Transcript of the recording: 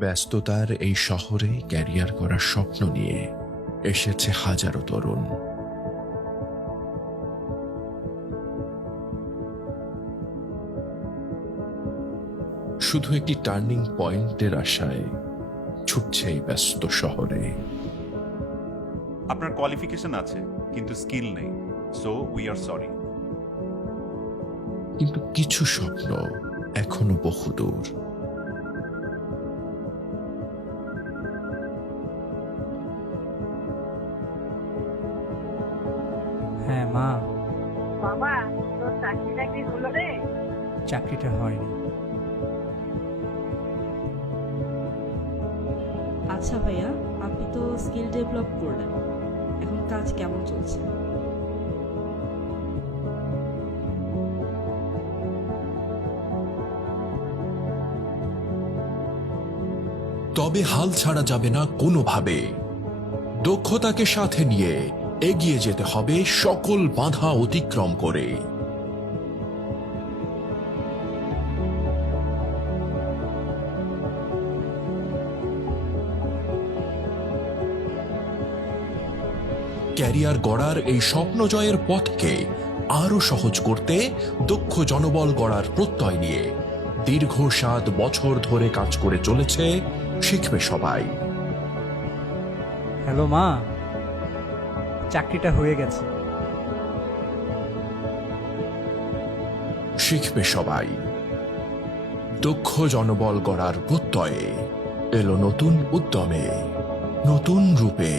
ব্যস্ততার এই শহরে ক্যারিয়ার করার স্বপ্ন নিয়ে এসেছে হাজারো তরুণ। শুধু একটি টার্নিং পয়েন্টের আশায় ছুটছে এই ব্যস্ত শহরে। আপনার কোয়ালিফিকেশন আছে কিন্তু স্কিল নেই, সো উই আর সরি। কিন্তু কিছু স্বপ্ন এখনো বহুদূর। হ্যাঁ মা, বাবা, তোর চাকরি হলো রে? চাকরিটা হয়নি। আচ্ছা ভাইয়া, আপনি তো স্কিল ডেভেলপ করলেন, এখন কাজ কেমন চলছে? তবে হাল ছাড়া যাবে না কোনোভাবে। দক্ষতাকে সাথে নিয়ে এগিয়ে যেতে হবে সকল বাধা অতিক্রম করে। ক্যারিয়ার গড়ার এই স্বপ্ন জয়ের পথকে আরো সহজ করতে দক্ষ জনবল গড়ার প্রত্যয় নিয়ে দীর্ঘ 7 বছর ধরে কাজ করে চলেছে শিখবে সবাই। হ্যালো মা, চাকরিটা হয়ে গেছে। শিখবে সবাই। দক্ষ জনবল গড়ার প্রত্যয়ে এলো নতুন উদ্যমে, নতুন রূপে।